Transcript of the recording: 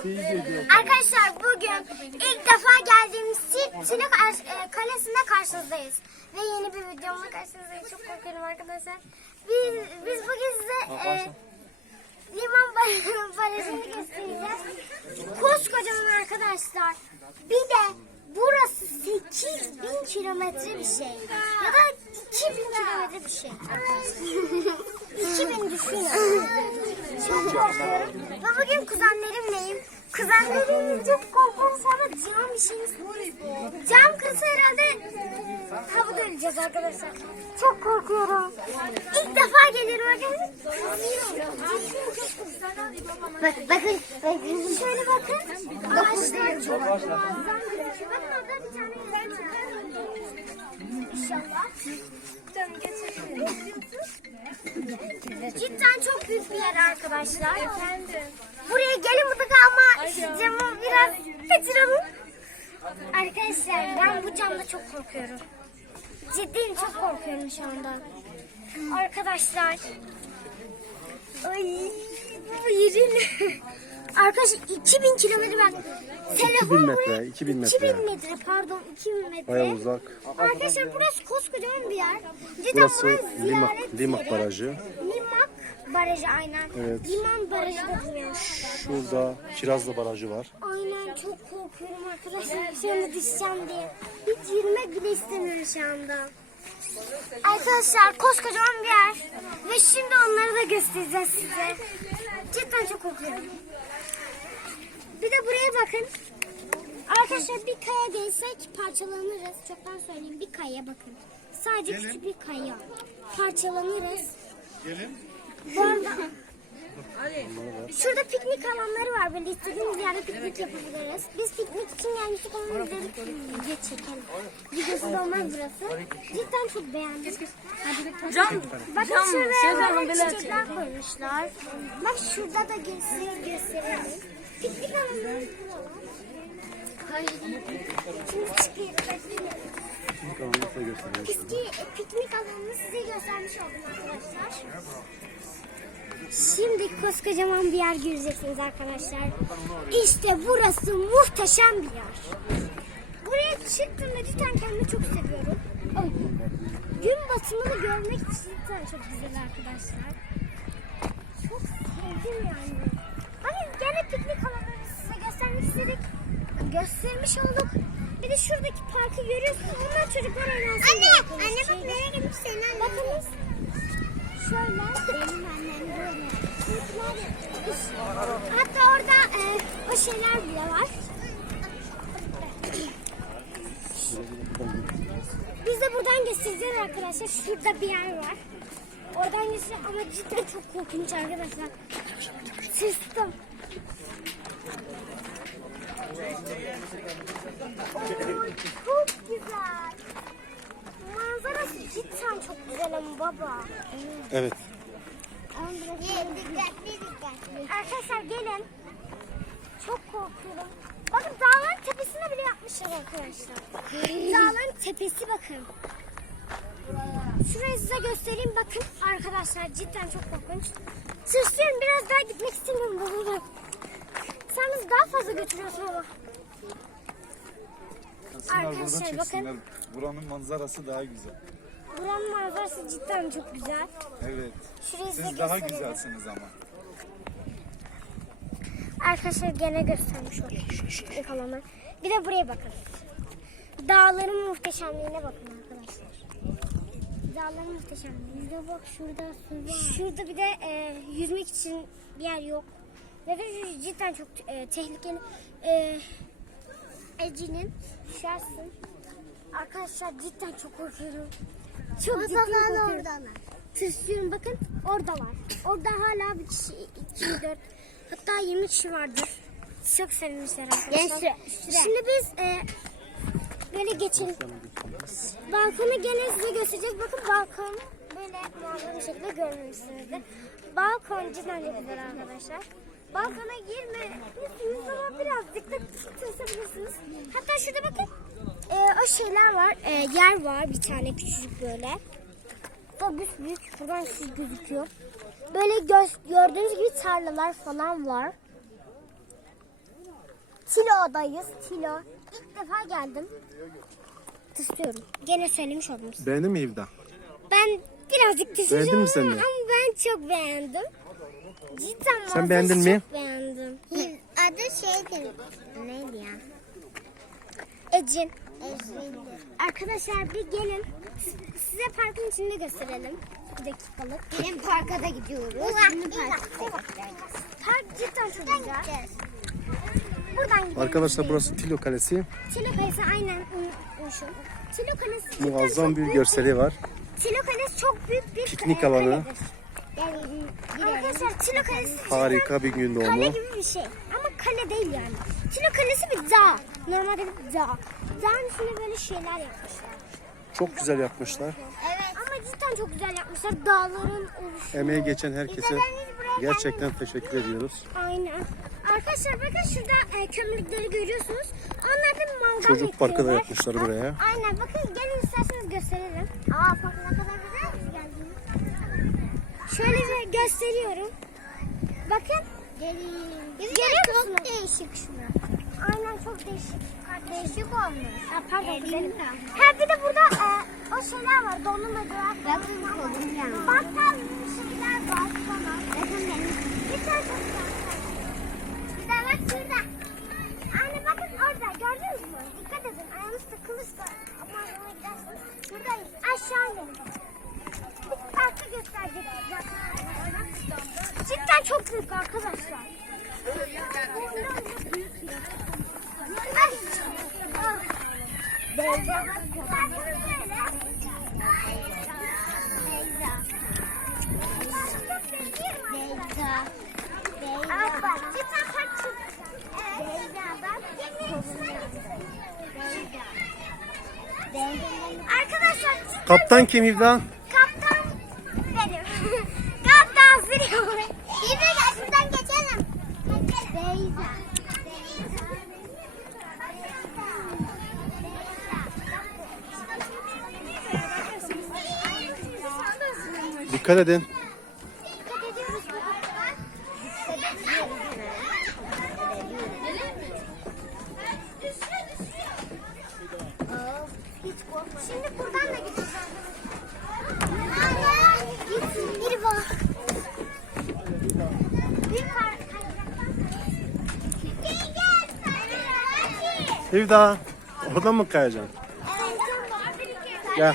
Arkadaşlar bugün ilk defa geldiğimiz Ar- e, Kalesi'nde karşınızdayız. Ve yeni bir videomla karşınızdayız. Çok korkuyorum arkadaşlar. Biz, biz bugün size e, liman bar- barajını göstereceğiz. Koskocaman arkadaşlar. Bir de burası 8000 kilometre bir şey. Ya da 2000 kilometre bir şey. arkadaşlar. 2000 düşünün. Çok korkuyorum. Ve bugün kuzenlerimleyim. Kuzenlerim çok korkuyorum sonra cam bir şeyimiz Cam kırsa herhalde havada öleceğiz arkadaşlar. Çok korkuyorum. İlk defa geliyorum arkadaşlar. Bak, bakın, bakın. Şöyle bakın. Ağaçlar çok. Bakın orada bir tane. İnşallah. Cidden çok büyük bir yer arkadaşlar. Buraya gelin mutlaka ama camı biraz kaçıralım. Arkadaşlar ben bu camda çok korkuyorum. Ciddiyim çok korkuyorum şu anda. Arkadaşlar. Ay bu yerin. Arkadaşlar 2000 kilometre bak. Telefon 2000 metre, buraya- 2000 metre. 2000 metre pardon 2000 metre. Baya uzak. Arkadaşlar burası koskocaman bir yer. Cidden Burası burası Limak, ziyaret Limak yeri. Barajı. Limak Barajı aynen. Evet. Liman Barajı da deniyor. Şurada Kirazlı Barajı var. Aynen çok korkuyorum arkadaşlar. Sonra düşeceğim diye. Hiç yürümek bile istemiyorum şu anda. Arkadaşlar koskocaman bir yer. Ve şimdi onları da göstereceğiz size. Cidden çok korkuyorum. Bir de buraya bakın. Arkadaşlar bir kaya gelsek parçalanırız. Çoktan söyleyeyim bir kaya bakın. Sadece küçük bir kaya. Parçalanırız. Gelin. Bu arada Şurada piknik alanları var. Böyle istediğimiz yerde piknik yapabiliriz. Biz piknik için gelmiştik dedik video çekelim. Videosu da olmaz burası. Cidden çok beğendim. Cam, Bakın cam, şuraya şey böyle çiçekler koymuşlar. Bak şurada da göster gösterelim. Piknik alanları buralar. Şimdi nasıl gösteriyor. Eski piknik alanını size göstermiş oldum arkadaşlar. Şimdi koskocaman bir yer göreceksiniz arkadaşlar. İşte burası muhteşem bir yer. Buraya çıktığımda cidden kendimi çok seviyorum. Ay, Gün batımını görmek cidden çok güzel arkadaşlar. Çok sevdim yani. Gene piknik alanını size göstermek istedik. Göstermiş olduk. Bir de şuradaki parkı görüyorsunuz. Bunlar çocuklar eğlensin. Anne, anne bak nereye gitmiş senin annen. Bakınız. Şöyle. Benim annem böyle. Hatta orada e, o şeyler bile var. Biz de buradan geçeceğiz arkadaşlar. Şurada bir yer var. Oradan geçeceğiz ama cidden çok korkunç arkadaşlar. Sıstım. Oy, çok güzel. Manzarası cidden çok güzel ama baba. Evet. Dikkatli dikkatli. Arkadaşlar gelin. Çok korkuyorum. Bakın dağların tepesine bile yapmışlar arkadaşlar. Dağların tepesi bakın. Şurayı size göstereyim bakın. Arkadaşlar cidden çok korkunç. Tırsıyorum biraz daha gitmek istemiyorum bak. Sen bizi daha fazla götürüyorsun ama. Arkadaşlar bakın. Buranın manzarası daha güzel. Buranın manzarası cidden çok güzel. Evet. Şurayı size Siz daha göstereyim. güzelsiniz ama. Arkadaşlar gene göstermiş olayım. Bir de buraya bakın. Dağların muhteşemliğine bakın. Dağların muhteşemliği. Bir de bak şurada su var. Şurada bir de e, yüzmek için bir yer yok. Ve de cidden çok e, tehlikeli. E, Ece'nin düşersin. Arkadaşlar cidden çok korkuyorum. Çok ciddi korkuyorum. Tırsıyorum bakın oradalar. Orada hala bir kişi, iki, dört, hatta 20 kişi vardır. Çok sevmişler arkadaşlar. Şimdi biz e, böyle geçelim. Balkonu gene size göstereceğiz. Bakın balkon böyle muazzam bir şekilde görmemişsinizdir. Balkon cidden çok güzel arkadaşlar. Balkona girmediğiniz zaman birazcık da tırsabilirsiniz. Hatta şurada bakın e, o şeyler var. E, yer var bir tane küçücük böyle. Da büyük büyük buradan siz gözüküyor. Böyle gö- gördüğünüz gibi tarlalar falan var. Tilo'dayız. Tilo. İlk defa geldim. Tırsıyorum. Gene söylemiş oldum. size. Beğendin mi Hivda? Ben birazcık tırsıyorum Beğendin mi sen de? ama ben çok beğendim. Cidden Sen beğendin manzarası mi? Çok beğendim. Adı şeydi. Neydi ya? Ecin. Arkadaşlar bir gelin. Size parkın içinde gösterelim. Bir dakikalık. Gelin parka da gidiyoruz. Parka Park cidden çok güzel. Buradan gidelim. Arkadaşlar burası Tilo Kalesi. Tilo Kalesi aynen uyuşum. Tilo Kalesi Muazzam bir görseli var. Tilo Kalesi çok büyük bir Piknik e, alanı. kaledir. Arkadaşlar Tilo Kalesi Harika bir gün kale doğumu. gibi bir şey. Ama kale değil yani. Tilo Kalesi bir dağ. Normalde bir dağ. Dağın üstüne böyle şeyler yapmışlar. Çok güzel yapmışlar. Evet. Ama cidden çok güzel yapmışlar. Dağların oluşumu. Emeği geçen herkese gerçekten teşekkür ediyoruz. Aynen. Arkadaşlar bakın şurada e, kömürlükleri görüyorsunuz. Onlar da mangal Çocuk parkı da yapmışlar buraya. Aynen bakın gelin isterseniz gösterelim. Aa bak ne kadar güzel geldi. Şöyle bir gösteriyorum. Bakın. Görüyor Çok musunuz? değişik şuna. Aynen çok değişik. Değişik olmuş. Ha, pardon tam. Ha bir de burada e, o şeyler var. Dondurmacılar. Bakın kolum yandı. Battal şeyler var falan. Bakın benim. Bir tane çok güzel. Bir de bak şurada. Anne bakın orada gördünüz mü? Dikkat edin ayağınız takılırsa aman ona gidersiniz. Şuradayız aşağı inelim. Bir parkı gösterecek. Cidden çok büyük arkadaşlar. Ay. Kaptan kim Hivda? Dikkat edin. Şimdi buradan da gideceğiz. Bir bak. Bir park. Hivda. Oradan mı kayacaksın? Gel.